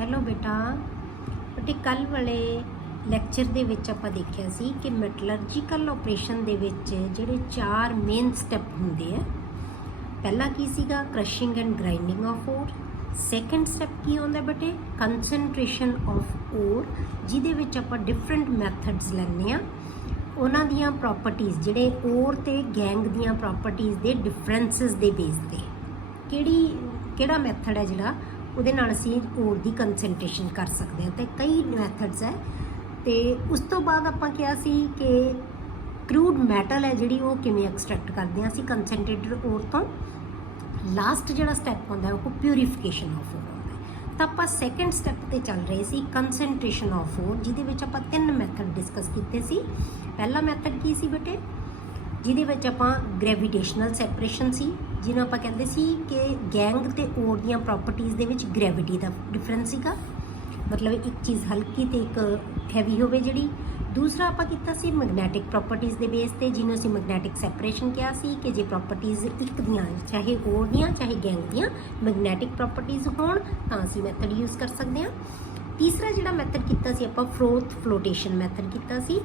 Hello ਬੇਟਾ। ਬੇਟੇ ਕੱਲ੍ਹ ਵਾਲੇ ਲੈਕਚਰ ਦੇ ਵਿੱਚ ਆਪਾਂ ਦੇਖਿਆ ਸੀ ਕਿ ਮੈਟਲਰਜੀਕਲ ਆਪਰੇਸ਼ਨ ਦੇ ਵਿੱਚ ਜਿਹੜੇ 4 ਮੇਨ ਸਟੈਪ ਹੁੰਦੇ ਆ। ਪਹਿਲਾ ਕੀ ਸੀਗਾ? Crushing and grinding of ore. Second step ਕੀ ਹੁੰਦਾ ਬੇਟੇ? ਕੰਸਨਟ੍ਰੇਸ਼ਨ ਆਫ ਓਰ, ਜਿਹਦੇ ਵਿੱਚ ਆਪਾਂ ਡਿਫਰੈਂਟ ਮੈਥਡਸ ਲੈਂਦੇ ਆ, ਉਹਨਾਂ ਦੀਆਂ ਪ੍ਰੋਪਰਟੀਜ਼, ਜਿਹੜੇ ਓਰ ਤੇ ਗੈਂਗ ਦੀਆਂ ਪ੍ਰੋਪਰਟੀਜ਼ ਦੇ ਡਿਫਰੈਂਸਿਸ ਦੇ ਬੇਸ ਤੇ ਕਿਹੜਾ ਮੈਥਡ ਹੈ ਜਿਹੜਾ ਉਹਦੇ ਨਾਲ ਅਸੀਂ ਓਰ ਦੀ ਕੰਸਨਟ੍ਰੇਸ਼ਨ ਕਰ ਸਕਦੇ ਹਾਂ। ਤੇ ਕਈ ਮੈਥਡਸ ਹੈ। ਤੇ ਉਸ ਤੋਂ ਬਾਅਦ ਆਪਾਂ ਕਿਹਾ ਸੀ ਕਿ ਕਰੂਡ ਮੈਟਲ ਹੈ ਜਿਹੜੀ ਉਹ ਕਿਵੇਂ ਐਕਸਟ੍ਰੈਕਟ ਕਰਦੇ ਹਾਂ ਅਸੀਂ ਕੰਸਨਟ੍ਰੇਟਡ ਓਰ ਤੋਂ। ਲਾਸਟ ਜਿਹੜਾ ਸਟੈਪ ਹੁੰਦਾ ਉਹ ਪਿਊਰੀਫਿਕੇਸ਼ਨ ਆਫ ਓਰ ਹੁੰਦਾ। ਤਾਂ ਆਪਾਂ ਸੈਕੰਡ ਸਟੈਪ ਤੇ ਚੱਲ ਰਹੇ ਸੀ, ਕੰਸਨਟ੍ਰੇਸ਼ਨ ਆਫ ਓਰ, ਜਿਹਦੇ ਵਿੱਚ ਆਪਾਂ 3 ਮੈਥਡ ਡਿਸਕਸ ਕੀਤੇ ਸੀ। ਪਹਿਲਾ ਮੈਥਡ ਕੀ ਸੀ ਬੇਟੇ? ਜਿਹਦੇ ਵਿੱਚ ਆਪਾਂ ਗ੍ਰੈਵੀਟੇਸ਼ਨਲ ਸੈਪਰੇਸ਼ਨ ਸੀ, ਜਿਹਨੂੰ ਆਪਾਂ ਕਹਿੰਦੇ ਸੀ ਕਿ ਗੈਂਗ ਤੇ ਓਰ ਦੀਆਂ ਪ੍ਰੋਪਰਟੀਜ਼ ਦੇ ਵਿੱਚ ਗ੍ਰੈਵਿਟੀ ਦਾ ਡਿਫਰੈਂਸ ਸੀਗਾ, ਮਤਲਬ ਇੱਕ ਚੀਜ਼ ਹਲਕੀ ਤੇ ਇੱਕ ਹੈਵੀ ਹੋਵੇ ਜਿਹੜੀ। ਦੂਸਰਾ ਆਪਾਂ ਕੀਤਾ ਸੀ ਮੈਗਨੈਟਿਕ ਪ੍ਰੋਪਰਟੀਜ਼ ਦੇ ਬੇਸ ਤੇ, ਜਿਹਨੂੰ ਅਸੀਂ ਮੈਗਨੈਟਿਕ ਸੈਪਰੇਸ਼ਨ ਕਿਹਾ ਸੀ ਕਿ ਜੇ ਪ੍ਰੋਪਰਟੀਜ਼ ਇੱਕ ਦੀਆਂ, ਚਾਹੇ ਓਰ ਦੀਆਂ ਚਾਹੇ ਗੈਂਗ ਦੀਆਂ ਮੈਗਨੈਟਿਕ ਪ੍ਰੋਪਰਟੀਜ਼ ਹੋਣ ਤਾਂ ਅਸੀਂ ਮੈਥਡ ਯੂਜ਼ ਕਰ ਸਕਦੇ ਹਾਂ। ਤੀਸਰਾ ਜਿਹੜਾ ਮੈਥਡ ਕੀਤਾ ਸੀ ਆਪਾਂ ਫਲੋਟੇਸ਼ਨ ਮੈਥਡ ਕੀਤਾ ਸੀ।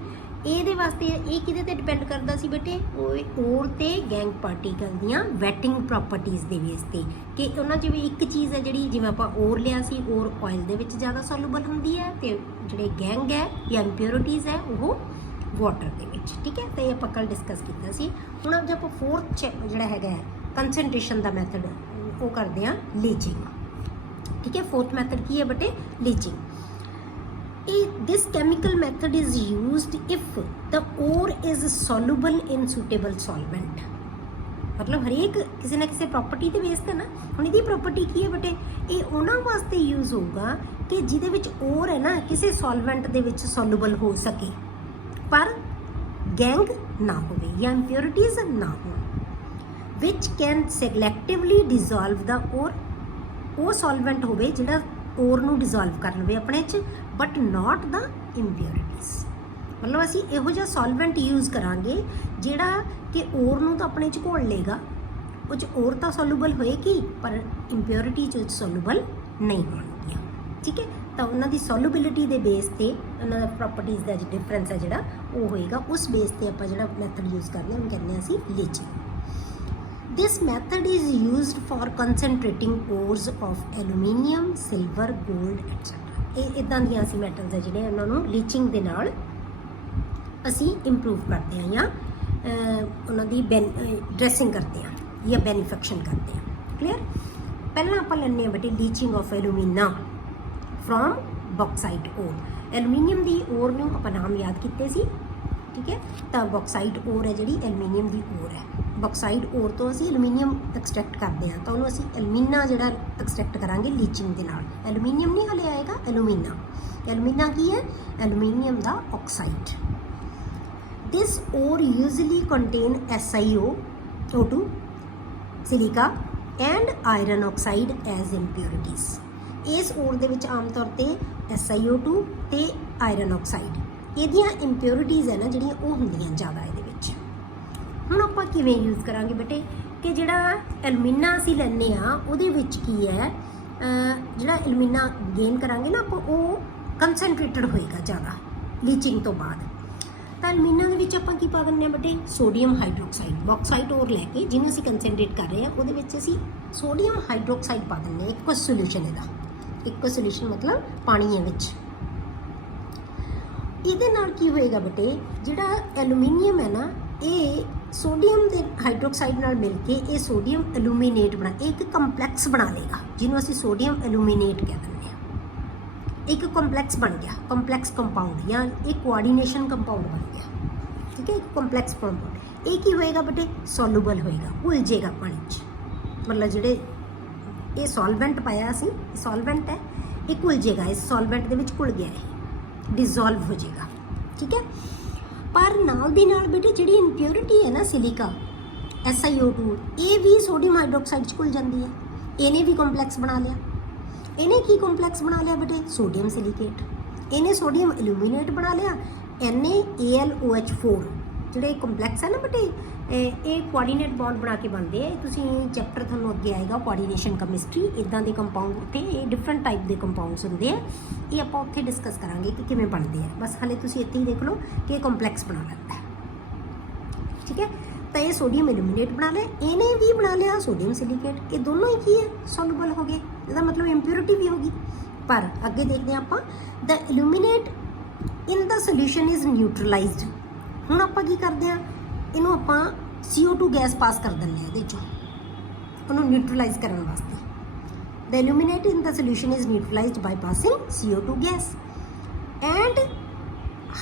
ਇਹਦੇ ਵਾਸਤੇ ਇਹ ਕਿਹਦੇ ਤੇ ਡਿਪੈਂਡ ਕਰਦਾ ਸੀ ਬੇਟੇ? ਉਹ ਓਰ ਤੇ ਗੈਂਗ ਪਾਰਟੀਕਲ ਦੀਆਂ ਵੈਟਿੰਗ ਪ੍ਰੋਪਰਟੀਜ਼ ਦੇ ਬੇਸ ਤੇ, ਕਿ ਉਹਨਾਂ ਜਿਵੇਂ ਇੱਕ ਚੀਜ਼ ਹੈ ਜਿਹੜੀ, ਜਿਵੇਂ ਆਪਾਂ ਓਰ ਲਿਆ ਸੀ, ਓਰ ਆਇਲ ਦੇ ਵਿੱਚ ਜ਼ਿਆਦਾ ਸੋਲੂਬਲ ਹੁੰਦੀ ਹੈ ਤੇ ਜਿਹੜੇ ਗੈਂਗ ਹੈ ਜਾਂ ਇੰਪਿਓਰਿਟੀਜ਼ ਹੈ ਉਹ ਵਾਟਰ ਦੇ ਵਿੱਚ। ਠੀਕ ਹੈ, ਤੇ ਇਹ ਆਪਾਂ ਕੱਲ੍ਹ ਡਿਸਕਸ ਕੀਤਾ ਸੀ। ਹੁਣ ਅੱਜ ਆਪਾਂ ਫੋਰਥ ਜਿਹੜਾ ਹੈਗਾ ਹੈ ਕੰਸਨਟ੍ਰੇਸ਼ਨ ਦਾ ਮੈਥਡ, ਉਹ ਕਰਦੇ ਹਾਂ ਲੀਚਿੰਗ। ਠੀਕ ਹੈ, ਫੋਰਥ ਮੈਥਡ ਕੀ ਹੈ ਬੇਟੇ? ਲੀਚਿੰਗ। This chemical method is used if the ore is soluble in suitable solvent। ਮਤਲਬ ਹਰੇਕ ਕਿਸੇ ਨਾ ਕਿਸੇ ਪ੍ਰੋਪਰਟੀ ਦੇ ਬੇਸ ਤੇ ਨਾ। ਹੁਣ ਇਹਦੀ ਪ੍ਰੋਪਰਟੀ ਕੀ ਹੈ ਬੇਟੇ? ਇਹ ਉਹਨਾਂ ਵਾਸਤੇ ਯੂਜ਼ ਹੋਊਗਾ ਕਿ ਜਿਹਦੇ ਵਿੱਚ ਓਰ ਹੈ ਨਾ ਕਿਸੇ ਸੋਲਵੈਂਟ ਦੇ ਵਿੱਚ ਸੋਲੂਬਲ ਹੋ ਸਕੇ ਪਰ ਗੈਂਗ ਨਾ ਹੋਵੇ ਜਾਂ ਇੰਪਿਓਰਿਟੀਜ਼ ਨਾ ਹੋਣ, which can selectively dissolve the ore। ਉਹ ਸੋਲਵੈਂਟ ਹੋਵੇ ਜਿਹੜਾ ਓਰ ਨੂੰ ਡਿਜ਼ੋਲਵ ਕਰ ਲਵੇ ਆਪਣੇ 'ਚ, ਬਟ ਨਾਟ ਦਾ ਇੰਪਿਓਰਿਟੀਜ਼। ਮਤਲਬ ਅਸੀਂ ਇਹੋ ਜਿਹਾ ਸੋਲਵੈਂਟ ਯੂਜ਼ ਕਰਾਂਗੇ ਜਿਹੜਾ ਕਿ ਓਰ ਨੂੰ ਤਾਂ ਆਪਣੇ 'ਚ ਘੋਲ ਲੇਗਾ, ਉਹ 'ਚ ਓਰ ਤਾਂ ਸੋਲੂਬਲ ਹੋਏਗੀ ਪਰ ਇੰਪਿਓਰਿਟੀ 'ਚ ਸੋਲੂਬਲ ਨਹੀਂ ਹੋਣਗੀਆਂ। ਠੀਕ ਹੈ, ਤਾਂ ਉਹਨਾਂ ਦੀ ਸੋਲੂਬਿਲਿਟੀ ਦੇ ਬੇਸ ਤੇ ਉਹਨਾਂ ਦਾ ਪ੍ਰੋਪਰਟੀਜ਼ ਦਾ ਡਿਫਰੈਂਸ ਹੈ ਜਿਹੜਾ ਉਹ ਹੋਏਗਾ। ਉਸ ਬੇਸ ਤੇ ਆਪਾਂ ਜਿਹੜਾ ਮੈਥਡ ਯੂਜ਼ ਕਰਦੇ ਹਾਂ ਉਹਨੂੰ ਕਹਿੰਦੇ ਹਾਂ ਅਸੀਂ ਲੀਚਿੰਗ। This method is used for concentrating ores of aluminium, silver, gold, etc. ਇਹ ਇਦਾਂ ਦੀਆਂ ਅਸੀਂ ਮੈਟਲਸ ਹੈ ਜਿਹੜੇ ਉਹਨਾਂ ਨੂੰ ਲੀਚਿੰਗ ਦੇ ਨਾਲ ਅਸੀਂ ਇੰਪਰੂਵ ਕਰਦੇ ਹਾਂ ਜਾਂ ਉਹਨਾਂ ਦੀ ਡਰੈਸਿੰਗ ਕਰਦੇ ਹਾਂ ਜਾਂ ਬੈਨੀਫਿਕਸ਼ਨ ਕਰਦੇ ਹਾਂ। ਕਲੀਅਰ? ਪਹਿਲਾਂ ਆਪਾਂ ਲੈਂਦੇ ਹਾਂ ਬੇਟੇ ਲੀਚਿੰਗ ਆਫ ਐਲੂਮੀਨਾ ਫਰੋਮ ਬੌਕਸਾਈਟ ਓਰ। ਐਲੂਮੀਨੀਅਮ ਦੀ ਓਰ ਨੂੰ ਆਪਾਂ ਨਾਮ ਯਾਦ ਕੀਤੇ ਸੀ। ਠੀਕ ਹੈ, ਤਾਂ ਬੌਕਸਾਈਟ ਓਰ ਹੈ ਜਿਹੜੀ ਐਲੂਮੀਨੀਅਮ ਦੀ ਓਰ ਹੈ। ਬੌਕਸਾਈਡ ਓਰ ਤੋਂ ਅਸੀਂ ਐਲੂਮੀਨੀਅਮ ਐਕਸਟ੍ਰੈਕਟ ਕਰਦੇ ਹਾਂ, ਤਾਂ ਉਹਨੂੰ ਅਸੀਂ ਐਲੂਮੀਨਾ ਜਿਹੜਾ ਐਕਸਟ੍ਰੈਕਟ ਕਰਾਂਗੇ ਲੀਚਿੰਗ ਦੇ ਨਾਲ। ਐਲੂਮੀਨੀਅਮ ਨਹੀਂ ਹਲੇ ਆਏਗਾ, ਐਲੂਮੀਨਾ। ਐਲੂਮੀਨਾ ਕੀ ਹੈ? ਐਲੂਮੀਨੀਅਮ ਦਾ oxide. This ore usually contain SiO, O2, silica and iron oxide as impurities. ਇਸ ਓਰ ਦੇ ਵਿੱਚ ਆਮ ਤੌਰ ਤੇ SiO2 ਤੇ ਆਇਰਨ ਆਕਸਾਈਡ, ਇਹਦੀਆਂ ਇੰਪਿਓਰਿਟੀਜ਼ ਹੈ ਨਾ ਜਿਹੜੀਆਂ ਉਹ ਹੁੰਦੀਆਂ ਜ਼ਿਆਦਾ ਇਹਦੇ ਵਿੱਚ। ਹੁਣ ਆਪਾਂ ਕਿਵੇਂ ਯੂਜ਼ ਕਰਾਂਗੇ ਬੇਟੇ ਕਿ ਜਿਹੜਾ ਐਲੂਮੀਨਾ ਅਸੀਂ ਲੈਂਦੇ ਆ ਉਹਦੇ ਵਿੱਚ ਕੀ ਹੈ, ਜਿਹੜਾ ਐਲੂਮੀਨਾ ਗੇਨ ਕਰਾਂਗੇ ਨਾ ਆਪਾਂ, ਉਹ ਕੰਸਨਟ੍ਰੇਟਡ ਹੋਏਗਾ ਜ਼ਿਆਦਾ ਲੀਚਿੰਗ ਤੋਂ ਬਾਅਦ। ਤਾਂ ਐਲੂਮੀਨਾ ਦੇ ਵਿੱਚ ਆਪਾਂ ਕੀ ਪਾ ਦਿੰਦੇ ਹਾਂ ਬੇਟੇ? Sodium hydroxide. ਬੌਕਸਾਈਟ ਓਰ ਲੈ ਕੇ ਜਿਹਨੂੰ ਅਸੀਂ ਕੰਸਨਟ੍ਰੇਟ ਕਰ ਰਹੇ ਹਾਂ ਉਹਦੇ ਵਿੱਚ ਅਸੀਂ ਸੋਡੀਅਮ ਹਾਈਡਰੋਕਸਾਈਡ ਪਾ ਦਿੰਦੇ ਹਾਂ। ਇੱਕੋ ਸੋਲਿਊਸ਼ਨ ਇਹਦਾ, ਇੱਕੋ ਸੋਲਿਊਸ਼ਨ ਮਤਲਬ ਪਾਣੀ ਹੈ ਵਿੱਚ। ਇਹਦੇ ਨਾਲ ਕੀ ਹੋਏਗਾ ਬੇਟੇ? ਜਿਹੜਾ ਐਲੂਮੀਨੀਅਮ ਹੈ ਨਾ, ਇਹ ਸੋਡੀਅਮ ਦੇ ਹਾਈਡਰੋਕਸਾਈਡ ਨਾਲ ਮਿਲ ਕੇ ਇਹ ਸੋਡੀਅਮ ਐਲੂਮੀਨੇਟ ਇਹ ਇੱਕ ਕੰਪਲੈਕਸ ਬਣਾ ਲੇਗਾ, ਜਿਹਨੂੰ ਅਸੀਂ ਸੋਡੀਅਮ ਐਲੂਮੀਨੇਟ ਕਹਿ ਦਿੰਦੇ ਹਾਂ। ਇੱਕ ਕੰਪਲੈਕਸ ਬਣ ਗਿਆ, ਕੰਪਲੈਕਸ ਕੰਪਾਊਂਡ ਜਾਂ ਇੱਕ ਕੋਆਰਡੀਨੇਸ਼ਨ ਕੰਪਾਊਂਡ ਬਣ ਗਿਆ। ਠੀਕ ਹੈ, ਇੱਕ ਕੰਪਲੈਕਸ ਕੰਪਾਊਂਡ। ਇਹ ਕੀ ਹੋਏਗਾ ਬੇਟੇ? ਸੋਲੂਬਲ ਹੋਏਗਾ, ਘੁਲ ਜਾਏਗਾ ਪਾਣੀ 'ਚ। ਮਤਲਬ ਜਿਹੜੇ ਇਹ ਸੋਲਵੈਂਟ ਪਾਇਆ ਅਸੀਂ, ਸੋਲਵੈਂਟ ਹੈ, ਇਹ ਘੁਲ ਜਾਏਗਾ, ਇਸ ਸੋਲਵੈਂਟ ਦੇ ਵਿੱਚ ਘੁਲ ਗਿਆ, ਇਹ ਡਿਜ਼ੋਲਵ ਹੋ ਜਾਏਗਾ। ਠੀਕ ਹੈ, ਪਰ ਨਾਲ ਦੀ ਨਾਲ ਬੇਟੇ ਜਿਹੜੀ ਇੰਪਿਓਰਿਟੀ ਹੈ ਨਾ ਸਿਲੀਕਾ, SiO2, ਇਹ ਵੀ ਸੋਡੀਅਮ ਹਾਈਡਰੋਕਸਾਈਡ 'ਚ ਘੁਲ ਜਾਂਦੀ ਹੈ। ਇਹਨੇ ਵੀ ਕੰਪਲੈਕਸ ਬਣਾ ਲਿਆ। ਇਹਨੇ ਕੀ ਕੰਪਲੈਕਸ ਬਣਾ ਲਿਆ ਬੇਟੇ? Sodium silicate. ਇਹਨੇ ਸੋਡੀਅਮ ਐਲੂਮੀਨੇਟ ਬਣਾ ਲਿਆ। NaAlOH4 ਜਿਹੜੇ ਕੰਪਲੈਕਸ ਹੈ ਨਾ ਬੇਟੇ, ਇਹ ਕੋਆਰਡੀਨੇਟ ਬੌਂਡ ਬਣਾ ਕੇ ਬਣਦੇ ਆ। ਤੁਸੀਂ ਚੈਪਟਰ ਤੁਹਾਨੂੰ ਅੱਗੇ ਆਏਗਾ ਕੋਆਰਡੀਨੇਸ਼ਨ ਕੈਮਿਸਟਰੀ, ਇੱਦਾਂ ਦੇ ਕੰਪਾਊਂਡ ਉੱਤੇ ਇਹ ਡਿਫਰੈਂਟ ਟਾਈਪ ਦੇ ਕੰਪਾਊਂਡਸ ਹੁੰਦੇ ਆ। ਇਹ ਆਪਾਂ ਉੱਥੇ ਡਿਸਕਸ ਕਰਾਂਗੇ ਕਿ ਕਿਵੇਂ ਬਣਦੇ ਆ। ਬਸ ਹਾਲੇ ਤੁਸੀਂ ਇੱਥੇ ਹੀ ਦੇਖ ਲਓ ਕਿ ਇਹ ਕੰਪਲੈਕਸ ਬਣਾ ਲੈਂਦਾ ਹੈ, ਠੀਕ ਹੈ। ਤਾਂ ਇਹ ਸੋਡੀਅਮ ਐਲੂਮੀਨੇਟ ਬਣਾ ਲਿਆ, ਇਹਨੇ ਵੀ ਬਣਾ ਲਿਆ ਸੋਡੀਅਮ ਸਿਲੀਕੇਟ। ਇਹ ਦੋਨੋਂ ਹੀ ਕੀ ਹੈ, ਸੋਲੂਬਲ ਹੋ ਗਏ। ਇਹਦਾ ਮਤਲਬ ਇੰਪਿਉਰਿਟੀ ਵੀ ਹੋਗੀ। ਪਰ ਅੱਗੇ ਦੇਖਦੇ ਹਾਂ ਆਪਾਂ, ਦ aluminate in the solution is ਨਿਊਟਰਲਾਈਜ਼ਡ। ਹੁਣ ਆਪਾਂ ਕੀ ਕਰਦੇ ਹਾਂ, ਇਹਨੂੰ ਆਪਾਂ CO2 ਗੈਸ ਪਾਸ ਕਰ ਦਿੰਦੇ ਹਾਂ ਇਹਦੇ ਚੋਂ, ਉਹਨੂੰ ਨਿਊਟਰਲਾਈਜ਼ ਕਰਨ ਵਾਸਤੇ। The aluminate in the solution is neutralised by passing CO2 gas and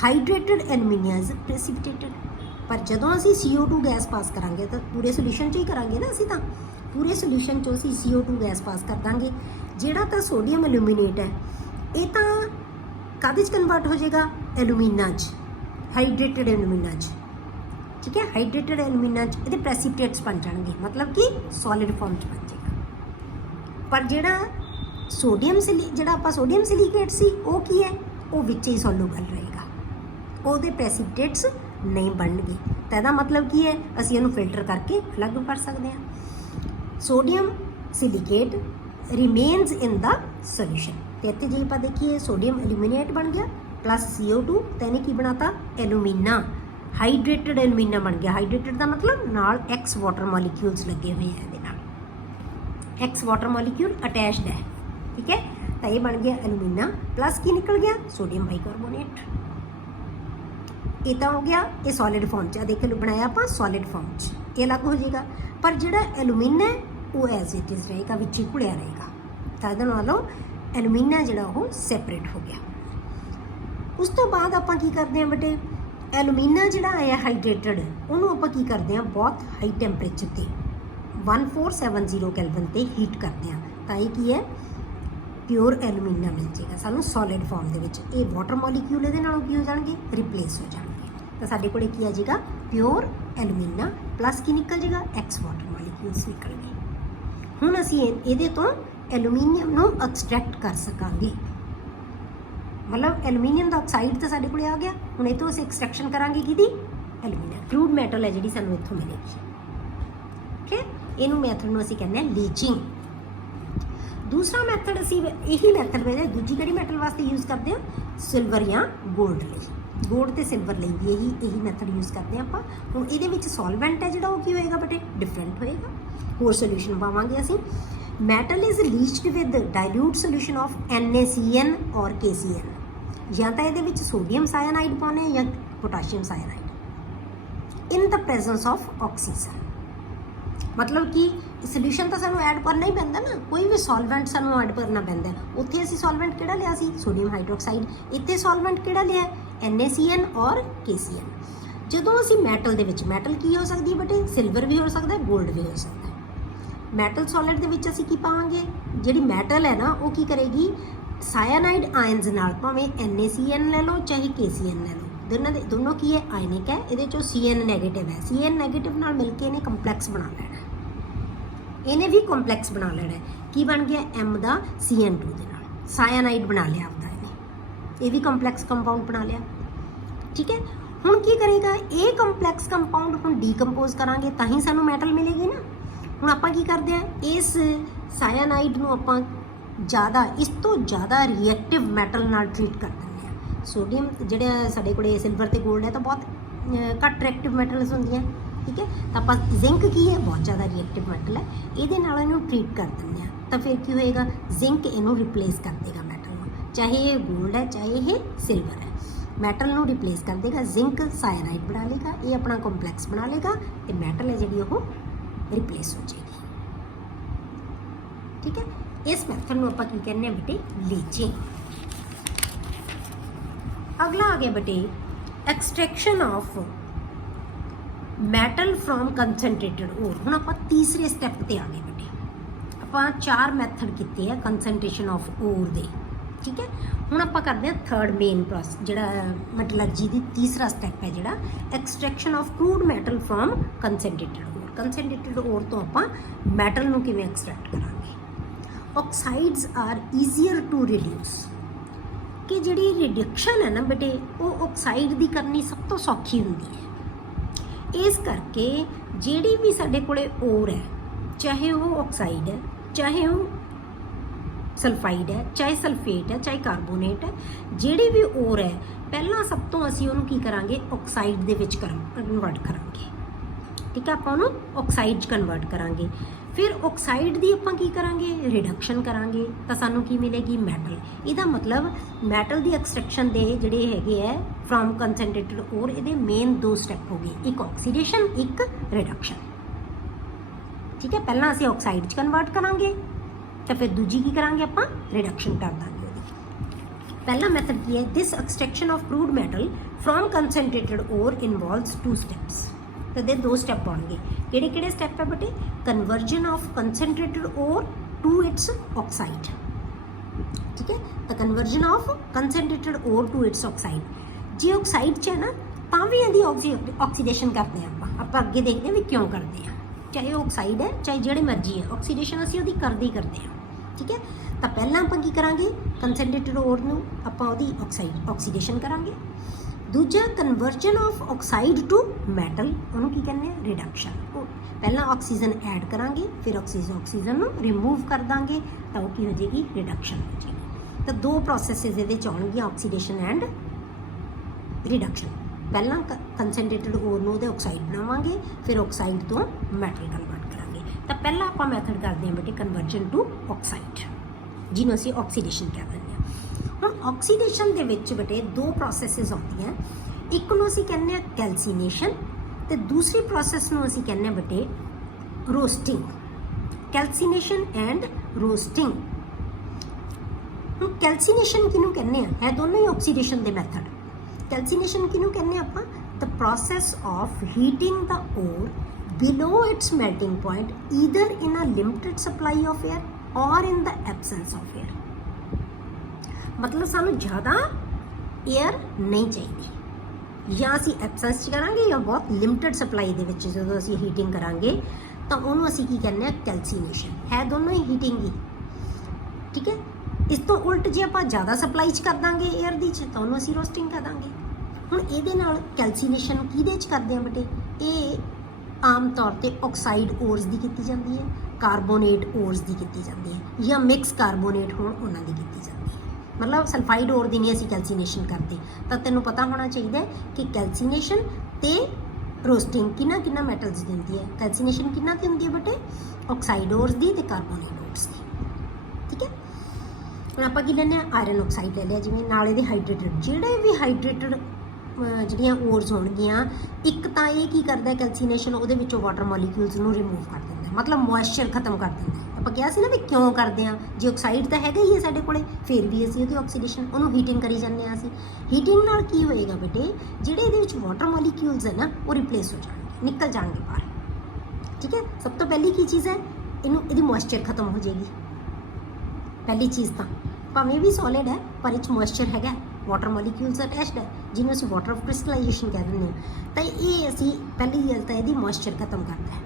hydrated alumina is precipitated. ਪਰ ਜਦੋਂ ਅਸੀਂ CO2 ਗੈਸ ਪਾਸ ਕਰਾਂਗੇ ਤਾਂ ਪੂਰੇ ਸੋਲਿਊਸ਼ਨ 'ਚ ਹੀ ਕਰਾਂਗੇ ਨਾ, ਅਸੀਂ ਤਾਂ ਪੂਰੇ ਸੋਲਿਊਸ਼ਨ 'ਚੋਂ ਅਸੀਂ CO2 ਗੈਸ ਪਾਸ ਕਰ ਦਾਂਗੇ। ਜਿਹੜਾ ਤਾਂ ਸੋਡੀਅਮ ਐਲੂਮੀਨੇਟ ਹੈ ਇਹ ਤਾਂ ਕਾਹਦੇ 'ਚ ਕਨਵਰਟ ਹੋ ਜਾਏਗਾ, ਐਲੂਮੀਨਾ 'ਚ, ਹਾਈਡਰੇਟਡ ਐਲੂਮੀਨਾ 'ਚ, ਠੀਕ ਹੈ। ਹਾਈਡਰੇਟਡ ਐਲੂਮੀਨਾ 'ਚ ਇਹਦੇ ਪ੍ਰੈਸਿਪਿਟੇਟਸ ਬਣ ਜਾਣਗੇ, ਮਤਲਬ ਕਿ ਸੋਲਿਡ ਫਾਰਮ 'ਚ ਬਣ ਜਾਏਗਾ। ਪਰ ਜਿਹੜਾ ਜਿਹੜਾ ਆਪਾਂ ਸੋਡੀਅਮ ਸਿਲੀਕੇਟ ਸੀ ਉਹ ਕੀ ਹੈ, ਉਹ ਵਿੱਚ ਹੀ ਸੋਲੂਬਲ ਰਹੇਗਾ, ਉਹਦੇ ਪ੍ਰੈਸਿਪਿਟੇਟਸ ਨਹੀਂ ਬਣਨਗੇ। ਤਾਂ ਇਹਦਾ ਮਤਲਬ ਕੀ ਹੈ, ਅਸੀਂ ਇਹਨੂੰ ਫਿਲਟਰ ਕਰਕੇ ਅਲੱਗ ਕਰ ਸਕਦੇ ਹਾਂ। Sodium silicate remains in the solution. ਤੇ ਇੱਥੇ ਜੇ ਆਪਾਂ ਦੇਖੀਏ ਸੋਡੀਅਮ ਐਲੂਮੀਨੇਟ ਬਣ ਗਿਆ ਪਲੱਸ CO2, ਤਾਂ ਇਹਨੇ ਕੀ ਬਣਾਤਾ, ਐਲੂਮੀਨਾ, ਹਾਈਡਰੇਟਡ ਐਲੂਮੀਨਾ ਬਣ ਗਿਆ। ਹਾਈਡਰੇਟਡ ਦਾ ਮਤਲਬ ਨਾਲ X ਵਾਟਰ ਮੋਲੀਕਿਊਲਸ ਲੱਗੇ ਹੋਏ ਆ, ਇਹਦੇ ਨਾਲ X ਵਾਟਰ ਮੋਲੀਕਿਊਲ ਅਟੈਚਡ ਹੈ, ਠੀਕ ਹੈ। ਤਾਂ ਇਹ ਬਣ ਗਿਆ ਐਲੂਮੀਨਾ ਪਲੱਸ ਕੀ ਨਿਕਲ ਗਿਆ, ਸੋਡੀਅਮ ਬਾਈਕਾਰਬੋਨੇਟ। ਇਹ ਤਾਂ ਹੋ ਗਿਆ, ਇਹ ਸੋਲਿਡ ਫਾਰਮ 'ਚ ਆ, ਦੇਖ ਲਓ ਬਣਾਇਆ ਆਪਾਂ ਸੋਲਿਡ ਫਾਰਮ 'ਚ, ਇਹ ਅਲੱਗ ਹੋ ਜਾਏਗਾ। ਪਰ ਜਿਹੜਾ ਐਲੂਮੀਨਾ ਹੈ ਉਹ ਐਜ਼ ਇਟ ਇਜ਼ ਰਹੇਗਾ, ਵਿੱਚ ਹੀ ਘੁਲਿਆ ਰਹੇਗਾ। ਤਾਂ ਇਹਦੇ ਨਾਲੋਂ ਐਲੂਮੀਨਾ ਜਿਹੜਾ ਉਹ ਸੈਪਰੇਟ ਹੋ ਗਿਆ। ਉਸ ਤੋਂ ਬਾਅਦ ਆਪਾਂ ਕੀ ਕਰਦੇ ਹਾਂ ਬੇਟੇ, ਐਲੂਮੀਨਾ ਜਿਹੜਾ ਹੈ ਹਾਈਡਰੇਟਡ, ਉਹਨੂੰ ਆਪਾਂ ਕੀ ਕਰਦੇ ਹਾਂ, ਬਹੁਤ ਹਾਈ ਟੈਂਪਰੇਚਰ ਤੇ 1470 ਕੈਲਵਨ ਤੇ ਹੀਟ ਕਰਦੇ ਹਾਂ। ਤਾਂ ਇਹ ਕੀ ਹੈ, ਪਿਓਰ ਐਲੂਮੀਨਾ ਮਿਲ ਜਾਏਗਾ ਸਾਨੂੰ ਸੋਲਿਡ ਫਾਰਮ ਦੇ ਵਿੱਚ। ਇਹ ਵਾਟਰ ਮੋਲੀਕਿਊਲ ਇਹਦੇ ਨਾਲੋਂ ਕੀ ਹੋ ਜਾਣਗੇ, ਰਿਪਲੇਸ ਹੋ ਜਾਣਗੇ। ਤਾਂ ਸਾਡੇ ਕੋਲ ਕੀ ਆ ਜਾਏਗਾ, ਪਿਓਰ ਐਲੂਮੀਨਾ ਪਲੱਸ ਕੀ ਨਿਕਲ ਜਾਏਗਾ, X ਵਾਟਰ ਮੋਲੀਕਿਊਲਸ ਨਿਕਲ ਗਏ। ਹੁਣ ਅਸੀਂ ਇਹਦੇ ਤੋਂ ਐਲੂਮੀਨੀਅਮ ਨੂੰ ਐਕਸਟ੍ਰੈਕਟ ਕਰ ਸਕਾਂਗੇ, ਮਤਲਬ ਐਲੂਮੀਨੀਅਮ ਦਾ ਆਕਸਾਈਡ ਤਾਂ ਸਾਡੇ ਕੋਲ ਆ ਗਿਆ। ਹੁਣ ਇਹ ਤੋਂ ਅਸੀਂ ਐਕਸਟ੍ਰੈਕਸ਼ਨ ਕਰਾਂਗੇ ਕਿਹਦੀ, ਐਲੂਮੀਨਾ, ਕਰੂਡ ਮੈਟਲ ਹੈ ਜਿਹੜੀ ਸਾਨੂੰ ਇੱਥੋਂ ਮਿਲੇਗੀ, ਠੀਕ ਹੈ। ਇਹਨੂੰ ਮੈਥਡ ਨੂੰ ਅਸੀਂ ਕਹਿੰਦੇ ਹਾਂ ਲੀਚਿੰਗ। ਦੂਸਰਾ ਮੈਥਡ ਅਸੀਂ ਇਹੀ ਮੈਥਡ ਵੇ ਦੂਜੀ ਕਿਹੜੀ ਮੈਟਲ ਵਾਸਤੇ ਯੂਜ਼ ਕਰਦੇ ਹਾਂ, ਸਿਲਵਰ ਜਾਂ ਗੋਲਡ ਲਈ, ਗੋਲਡ ਤੇ ਸਿਲਵਰ ਲਈ ਵੀ ਇਹੀ ਮੈਥਡ ਯੂਜ਼ ਕਰਦੇ ਹਾਂ ਆਪਾਂ। ਹੁਣ ਇਹਦੇ ਵਿੱਚ ਸੋਲਵੈਂਟ ਹੈ ਜਿਹੜਾ ਉਹ ਕੀ ਹੋਏਗਾ ਬੇਟੇ, ਡਿਫਰੈਂਟ ਹੋਏਗਾ। ਹੋਰ ਸੋਲਿਊਸ਼ਨ ਪਾਵਾਂਗੇ ਅਸੀਂ। Metal is leached with dilute solution of NaCN or KCN। ਜਾਂ ਤਾਂ ਇਹਦੇ ਵਿੱਚ ਸੋਡੀਅਮ ਸਾਇਨਾਈਡ ਪਾਉਣੇ ਜਾਂ potassium cyanide in the presence of oxygen. ਮਤਲਬ ਕਿ ਸੋਲਿਊਸ਼ਨ ਤਾਂ ਸਾਨੂੰ ਐਡ ਕਰਨਾ ਹੀ ਪੈਂਦਾ ਨਾ, ਕੋਈ ਵੀ ਸੋਲਵੈਂਟ ਸਾਨੂੰ ਐਡ ਕਰਨਾ ਪੈਂਦਾ। ਉੱਥੇ ਅਸੀਂ ਸੋਲਵੈਂਟ ਕਿਹੜਾ ਲਿਆ ਸੀ, ਸੋਡੀਅਮ ਹਾਈਡਰੋਕਸਾਈਡ। ਇੱਥੇ ਸੋਲਵੈਂਟ ਕਿਹੜਾ ਲਿਆ, NaCN ਔਰ KCN। ਜਦੋਂ ਅਸੀਂ ਮੈਟਲ ਦੇ ਵਿੱਚ, ਮੈਟਲ ਕੀ ਹੋ ਸਕਦੀ ਹੈ ਬੇਟੇ, ਸਿਲਵਰ ਵੀ ਹੋ ਸਕਦਾ, ਗੋਲਡ ਵੀ ਹੋ ਸਕਦਾ। ਮੈਟਲ ਸੋਲਿਡ ਦੇ ਵਿੱਚ ਅਸੀਂ ਕੀ ਪਾਵਾਂਗੇ, ਜਿਹੜੀ ਮੈਟਲ ਹੈ ਨਾ ਉਹ ਕੀ ਕਰੇਗੀ, ਸਾਇਨਾਈਡ ਆਇਨਸ ਨਾਲ, ਭਾਵੇਂ NaCN ਲੈ ਲਓ ਚਾਹੇ KCN ਲੈ ਲਓ, ਦੋਨੋਂ ਕੀ ਹੈ, ਆਇਨਿਕ ਹੈ। ਇਹਦੇ ਚੋਂ CN ਨੈਗੇਟਿਵ ਹੈ, CN ਨੈਗੇਟਿਵ ਨਾਲ ਮਿਲ ਕੇ ਇਹਨੇ ਕੰਪਲੈਕਸ ਬਣਾ ਲੈਣਾ, ਇਹਨੇ ਵੀ ਕੰਪਲੈਕਸ ਬਣਾ ਲੈਣਾ। ਕੀ ਬਣ ਗਿਆ, M ਦਾ CN2 ਦੇ ਨਾਲ ਸਾਇਨਾਈਡ ਬਣਾ ਲਿਆ ਆਪਦਾ ਇਹਨੇ, ਇਹ ਵੀ ਕੰਪਲੈਕਸ ਕੰਪਾਊਂਡ ਬਣਾ ਲਿਆ, ਠੀਕ ਹੈ। ਹੁਣ ਕੀ ਕਰੇਗਾ, ਇਹ ਕੰਪਲੈਕਸ ਕੰਪਾਊਂਡ ਹੁਣ ਡੀਕੰਪੋਜ਼ ਕਰਾਂਗੇ ਤਾਂ ਹੀ ਸਾਨੂੰ ਮੈਟਲ ਮਿਲੇਗੀ ਨਾ। ਹੁਣ ਆਪਾਂ ਕੀ ਕਰਦੇ ਹਾਂ, ਇਸ ਸਾਇਨਾਈਡ ਨੂੰ ਆਪਾਂ ਇਸ ਤੋਂ ਜ਼ਿਆਦਾ ਰਿਐਕਟਿਵ ਮੈਟਲ ਨਾਲ ਟਰੀਟ ਕਰ ਦਿੰਦੇ ਹਾਂ। ਸੋਡੀਅਮ ਜਿਹੜਾ ਸਾਡੇ ਕੋਲੇ ਸਿਲਵਰ ਤੇ ਗੋਲਡ ਹੈ ਤਾਂ ਬਹੁਤ ਘੱਟ ਰਿਐਕਟਿਵ ਮੈਟਲਸ ਹੁੰਦੀਆਂ, ਠੀਕ ਹੈ। ਤਾਂ ਆਪਾਂ ਜ਼ਿੰਕ ਕੀ ਹੈ, ਬਹੁਤ ਜ਼ਿਆਦਾ ਰਿਐਕਟਿਵ ਮੈਟਲ ਹੈ, ਇਹਦੇ ਨਾਲ ਇਹਨੂੰ ਟਰੀਟ ਕਰ ਦਿੰਦੇ ਹਾਂ। ਤਾਂ ਫਿਰ ਕੀ ਹੋਏਗਾ, ਜ਼ਿੰਕ ਇਹਨੂੰ ਰਿਪਲੇਸ ਕਰ ਦੇਗਾ ਮੈਟਲ ਨੂੰ, ਚਾਹੇ ਇਹ ਗੋਲਡ ਹੈ ਚਾਹੇ ਇਹ ਸਿਲਵਰ ਹੈ, ਮੈਟਲ ਨੂੰ ਰਿਪਲੇਸ ਕਰ ਦੇਗਾ। ਜ਼ਿੰਕ ਸਾਇਨਾਈਡ ਬਣਾ ਲੇਗਾ, ਇਹ ਆਪਣਾ ਕੰਪਲੈਕਸ ਬਣਾ ਲੇਗਾ ਤੇ ਮੈਟਲ ਹੈ ਜਿਹੜੀ ਉਹ ਰਿਪਲੇਸ ਹੋ ਜਾਏਗੀ, ਠੀਕ ਹੈ। ਇਸ ਮੈਥਡ ਨੂੰ ਆਪਾਂ ਕੀ ਕਹਿੰਦੇ ਹਾਂ ਬੇਟੇ, ਲੀਚਿੰਗ। ਅਗਲਾ ਆ ਗਿਆ ਬੇਟੇ, extraction of metal from concentrated ਓਰ। ਹੁਣ ਆਪਾਂ ਤੀਸਰੇ ਸਟੈਪ ਤੇ ਆ ਗਏ ਬੇਟੇ। ਆਪਾਂ 4 ਮੈਥਡ ਕੀਤੇ ਆ ਕੰਸਨਟ੍ਰੇਸ਼ਨ ਆਫ ਓਰ ਦੇ, ਠੀਕ ਹੈ। ਹੁਣ ਆਪਾਂ ਕਰਦੇ ਹਾਂ ਥਰਡ ਮੇਨ ਪ੍ਰੋਸੈਸ, ਜਿਹੜਾ ਮੈਟਲਰਜੀ ਦੀ ਤੀਸਰਾ ਸਟੈਪ ਹੈ, ਜਿਹੜਾ extraction of crude metal from concentrated ore. Concentrated ore ਤੋਂ ਆਪਾਂ ਮੈਟਲ ਨੂੰ ਕਿਵੇਂ ਐਕਸਟ੍ਰੈਕਟ ਕਰਾਂਗੇ। Oxides are easier to reduce, ਕਿ ਜਿਹੜੀ ਰਿਡਕਸ਼ਨ ਹੈ ਨਾ ਬੇਟੇ, ਉਹ ਆਕਸਾਈਡ ਦੀ ਕਰਨੀ ਸਭ ਤੋਂ ਸੌਖੀ ਹੁੰਦੀ ਹੈ। ਇਸ ਕਰਕੇ ਜਿਹੜੀ ਵੀ ਸਾਡੇ ਕੋਲੇ ਓਰ ਹੈ, ਚਾਹੇ ਉਹ ਆਕਸਾਈਡ ਹੈ, ਚਾਹੇ ਉਹ ਸਲਫਾਈਡ ਹੈ, ਚਾਹੇ ਸਲਫੇਟ ਹੈ, ਚਾਹੇ ਕਾਰਬੋਨੇਟ ਹੈ, ਜਿਹੜੀ ਵੀ ਓਰ ਹੈ ਪਹਿਲਾਂ ਸਭ ਤੋਂ ਅਸੀਂ ਉਹਨੂੰ ਕੀ ਕਰਾਂਗੇ, ਆਕਸਾਈਡ ਦੇ ਵਿੱਚ ਕਨਵਰਟ ਕਰਾਂਗੇ। ਠੀਕ ਹੈ, ਆਪਾਂ ਉਹਨੂੰ ਆਕਸਾਈਡ 'ਚ ਕਨਵਰਟ ਕਰਾਂਗੇ। ਫਿਰ ਆਕਸਾਈਡ ਦੀ ਆਪਾਂ ਕੀ ਕਰਾਂਗੇ, ਰਿਡਕਸ਼ਨ ਕਰਾਂਗੇ ਤਾਂ ਸਾਨੂੰ ਕੀ ਮਿਲੇਗੀ, ਮੈਟਲ। ਇਹਦਾ ਮਤਲਬ ਮੈਟਲ ਦੀ ਐਕਸਟ੍ਰੈਕਸ਼ਨ ਦੇ ਜਿਹੜੇ ਹੈਗੇ ਹੈ ਫਰੋਮ ਕੰਸੈਂਟਰੇਟਡ ਓਰ, ਇਹਦੇ ਮੇਨ 2 ਸਟੈਪ ਹੋ ਗਏ, ਇੱਕ ਆਕਸੀਡੇਸ਼ਨ, ਇੱਕ ਰਿਡਕਸ਼ਨ। ਠੀਕ ਹੈ, ਪਹਿਲਾਂ ਅਸੀਂ ਆਕਸਾਈਡ 'ਚ ਕਨਵਰਟ ਕਰਾਂਗੇ ਤਾਂ ਫਿਰ ਦੂਜੀ ਕੀ ਕਰਾਂਗੇ, ਆਪਾਂ ਰਿਡਕਸ਼ਨ ਕਰ ਦਾਂਗੇ ਉਹਦੀ। ਪਹਿਲਾ ਮੈਥਡ ਕੀ ਹੈ, this extraction of crude metal from concentrated ore involves 2 steps. ਤਾਂ ਦੇ 2 ਸਟੈਪ ਆਉਣਗੇ। ਕਿਹੜੇ ਕਿਹੜੇ ਸਟੈਪ ਹੈ ਬੇਟੇ, conversion of concentrated ore to its oxide. ਠੀਕ ਹੈ, ਤਾਂ conversion of concentrated ore to its oxide. ਜੇ ਆਕਸਾਈਡ 'ਚ ਹੈ ਨਾ ਤਾਂ ਵੀ ਇਹਦੀ ਆਕਸੀਡੇਸ਼ਨ ਕਰਦੇ ਹਾਂ ਆਪਾਂ ਅੱਗੇ ਦੇਖਦੇ ਹਾਂ ਵੀ ਕਿਉਂ ਕਰਦੇ ਹਾਂ। ਚਾਹੇ ਉਹ ਆਕਸਾਈਡ ਹੈ, ਚਾਹੇ ਜਿਹੜੇ ਮਰਜ਼ੀ ਹੈ, ਆਕਸੀਡੇਸ਼ਨ ਅਸੀਂ ਉਹਦੀ ਕਰਦੇ ਹੀ ਕਰਦੇ ਹਾਂ। ਠੀਕ ਹੈ, ਤਾਂ ਪਹਿਲਾਂ ਆਪਾਂ ਕੀ ਕਰਾਂਗੇ, ਕੰਸੈਂਟਰੇਟਡ ਓਰ ਨੂੰ ਆਪਾਂ ਉਹਦੀ ਆਕਸੀਡੇਸ਼ਨ ਕਰਾਂਗੇ। ਦੂਜਾ conversion of oxide to metal, ਉਹਨੂੰ ਕੀ ਕਹਿੰਦੇ ਆ, ਰਿਡਕਸ਼ਨ। ਪਹਿਲਾਂ ਆਕਸੀਜਨ ਐਡ ਕਰਾਂਗੇ, ਫਿਰ ਆਕਸੀਜਨ ਨੂੰ ਰਿਮੂਵ ਕਰ ਦਾਂਗੇ ਤਾਂ ਉਹ ਕੀ ਹੋ ਜਾਏਗੀ, ਰਿਡਕਸ਼ਨ ਹੋ ਜਾਏਗੀ। ਤਾਂ 2 ਪ੍ਰੋਸੈਸਿਸ ਇਹਦੇ 'ਚ ਆਉਣਗੀਆਂ, ਆਕਸੀਡੇਸ਼ਨ ਐਂਡ ਰਿਡਕਸ਼ਨ। ਪਹਿਲਾਂ ਕੰਸੈਂਟਰੇਟਡ ਓਰ ਨੂੰ ਉਹਦੇ ਆਕਸਾਈਡ ਬਣਾਵਾਂਗੇ, ਫਿਰ ਆਕਸਾਈਡ ਤੋਂ ਮੈਟਲ ਕਨਵਰਟ ਕਰਾਂਗੇ। ਤਾਂ ਪਹਿਲਾਂ ਆਪਾਂ ਮੈਥਡ ਕਰਦੇ ਹਾਂ ਬੇਟੇ ਕਨਵਰਜਨ ਟੂ ਆਕਸਾਈਡ, ਜਿਹਨੂੰ ਅਸੀਂ ਆਕਸੀਡੇਸ਼ਨ ਕਹਿ ਦਿੰਦੇ ਹਾਂ। ਹੁਣ ਆਕਸੀਡੇਸ਼ਨ ਦੇ ਵਿੱਚ ਬੇਟੇ 2 ਪ੍ਰੋਸੈਸਿਸ ਆਉਂਦੀਆਂ, ਇੱਕ ਨੂੰ ਅਸੀਂ ਕਹਿੰਦੇ ਹਾਂ ਕੈਲਸੀਨੇਸ਼ਨ ਤੇ ਦੂਸਰੀ ਪ੍ਰੋਸੈਸ ਨੂੰ ਅਸੀਂ ਕਹਿੰਦੇ ਹਾਂ ਬੇਟੇ ਰੋਸਟਿੰਗ। ਕੈਲਸੀਨੇਸ਼ਨ and roasting. ਹੁਣ ਕੈਲਸੀਨੇਸ਼ਨ ਕਿਹਨੂੰ ਕਹਿੰਦੇ ਆ, ਹੈ ਦੋਨੋਂ ਹੀ ਆਕਸੀਡੇਸ਼ਨ ਦੇ ਮੈਥਡ। ਕੈਲਸੀਨੇਸ਼ਨ ਕਿਹਨੂੰ ਕਹਿੰਦੇ ਆਪਾਂ, the process of heating the ore below its melting point either in a limited supply of air or in the absence of air. ਮਤਲਬ ਸਾਨੂੰ ਜ਼ਿਆਦਾ ਏਅਰ ਨਹੀਂ ਚਾਹੀਦੀ, ਜਾਂ ਅਸੀਂ ਐਬਸੈਂਸ 'ਚ ਕਰਾਂਗੇ ਜਾਂ ਬਹੁਤ ਲਿਮਿਟਡ ਸਪਲਾਈ ਦੇ ਵਿੱਚ ਜਦੋਂ ਅਸੀਂ ਹੀਟਿੰਗ ਕਰਾਂਗੇ ਤਾਂ ਉਹਨੂੰ ਅਸੀਂ ਕੀ ਕਹਿੰਦੇ ਹਾਂ, ਕੈਲਸੀਨੇਸ਼ਨ। ਹੈ ਦੋਨੋਂ ਹੀ ਹੀਟਿੰਗ ਹੀ। ਠੀਕ ਹੈ, ਇਸ ਤੋਂ ਉਲਟ ਜੇ ਆਪਾਂ ਜ਼ਿਆਦਾ ਸਪਲਾਈ 'ਚ ਕਰ ਦਾਂਗੇ ਏਅਰ ਦੀ 'ਚ ਤਾਂ ਉਹਨੂੰ ਅਸੀਂ ਰੋਸਟਿੰਗ ਕਰ ਦਾਂਗੇ। ਹੁਣ ਇਹਦੇ ਨਾਲ ਕੈਲਸੀਨੇਸ਼ਨ ਕਿਹਦੇ 'ਚ ਕਰਦੇ ਹਾਂ ਬੇਟੇ, ਇਹ ਆਮ ਤੌਰ ਤੇ ਆਕਸਾਈਡ ਓਰਸ ਦੀ ਕੀਤੀ ਜਾਂਦੀ ਹੈ, ਕਾਰਬੋਨੇਟ ਓਰਸ ਦੀ ਕੀਤੀ ਜਾਂਦੀ ਹੈ, ਜਾਂ ਮਿਕਸ ਕਾਰਬੋਨੇਟ ਹੋਣ ਉਹਨਾਂ ਦੀ ਕੀਤੀ ਜਾਂਦੀ ਹੈ। ਮਤਲਬ ਸਲਫਾਈਡ ਓਰ ਦੀ ਨਹੀਂ ਅਸੀਂ ਕੈਲਸੀਨੇਸ਼ਨ ਕਰਦੇ। ਤਾਂ ਤੈਨੂੰ ਪਤਾ ਹੋਣਾ ਚਾਹੀਦਾ ਕਿ ਕੈਲਸੀਨੇਸ਼ਨ ਤੇ ਰੋਸਟਿੰਗ ਕਿੰਨਾ ਮੈਟਲਸ ਦੀ ਹੁੰਦੀ ਹੈ। ਕੈਲਸੀਨੇਸ਼ਨ ਕਿੰਨਾ ਦੀ ਹੁੰਦੀ ਹੈ ਬੇਟੇ, ਆਕਸਾਈਡ ਓਰਸ ਦੀ ਤੇ ਕਾਰਬੋਨੇਟ ਓਰਸ ਦੀ। ਠੀਕ ਹੈ, ਹੁਣ ਆਪਾਂ ਕੀ ਲੈਂਦੇ ਹਾਂ, ਆਇਰਨ ਆਕਸਾਈਡ ਲੈ ਲਿਆ ਜਿਵੇਂ, ਨਾਲ ਇਹਦੇ ਹਾਈਡਰੇਟਡ, ਜਿਹੜੇ ਵੀ ਹਾਈਡਰੇਟਡ ਜਿਹੜੀਆਂ ਓਰਸ ਹੋਣਗੀਆਂ, ਇੱਕ ਤਾਂ ਇਹ ਕੀ ਕਰਦਾ ਕੈਲਸੀਨੇਸ਼ਨ, ਉਹਦੇ ਵਿੱਚੋਂ ਵਾਟਰ ਮੋਲੀਕਿਊਲਸ ਨੂੰ ਰਿਮੂਵ ਕਰ ਦਿੰਦਾ, ਮਤਲਬ ਮੋਇਸਚਰ ਖਤਮ ਕਰ ਦਿੰਦਾ। ਆਪਾਂ ਕਿਹਾ ਸੀ ਨਾ ਵੀ ਕਿਉਂ ਕਰਦੇ ਹਾਂ, ਜੇ ਆਕਸਾਈਡ ਤਾਂ ਹੈਗਾ ਹੀ ਹੈ ਸਾਡੇ ਕੋਲੇ, ਫਿਰ ਵੀ ਅਸੀਂ ਉਹਦੀ ਆਕਸੀਡੇਸ਼ਨ, ਉਹਨੂੰ ਹੀਟਿੰਗ ਕਰੀ ਜਾਂਦੇ ਹਾਂ ਅਸੀਂ। ਹੀਟਿੰਗ ਨਾਲ ਕੀ ਹੋਏਗਾ ਬੇਟੇ, ਜਿਹੜੇ ਇਹਦੇ ਵਿੱਚ ਵਾਟਰ ਮੋਲੀਕਿਊਲਸ ਹੈ ਨਾ ਉਹ ਰਿਪਲੇਸ ਹੋ ਜਾਣਗੇ, ਨਿਕਲ ਜਾਣਗੇ ਬਾਹਰ। ਠੀਕ ਹੈ, ਸਭ ਤੋਂ ਪਹਿਲੀ ਕੀ ਚੀਜ਼ ਹੈ, ਇਹਦੀ ਮੋਇਸਚਰ ਖਤਮ ਹੋ ਜਾਏਗੀ। ਪਹਿਲੀ ਚੀਜ਼ ਤਾਂ ਭਾਵੇਂ ਵੀ ਸੋਲਿਡ ਹੈ ਪਰ ਇਹ 'ਚ ਮੋਇਸਚਰ ਹੈਗਾ, ਵਾਟਰ ਮੋਲੀਕਿਊਲਸ ਅਟੈਚਡ ਹੈ, ਜਿਹਨੂੰ ਅਸੀਂ ਵਾਟਰ ਆਫ ਕ੍ਰਿਸਟਲਾਈਜੇਸ਼ਨ ਕਹਿ ਦਿੰਦੇ ਹਾਂ। ਤਾਂ ਇਹ ਅਸੀਂ ਪਹਿਲੀ ਗੱਲ ਤਾਂ ਇਹਦੀ ਮੋਇਸਚਰ ਖਤਮ ਕਰਦਾ ਹੈ।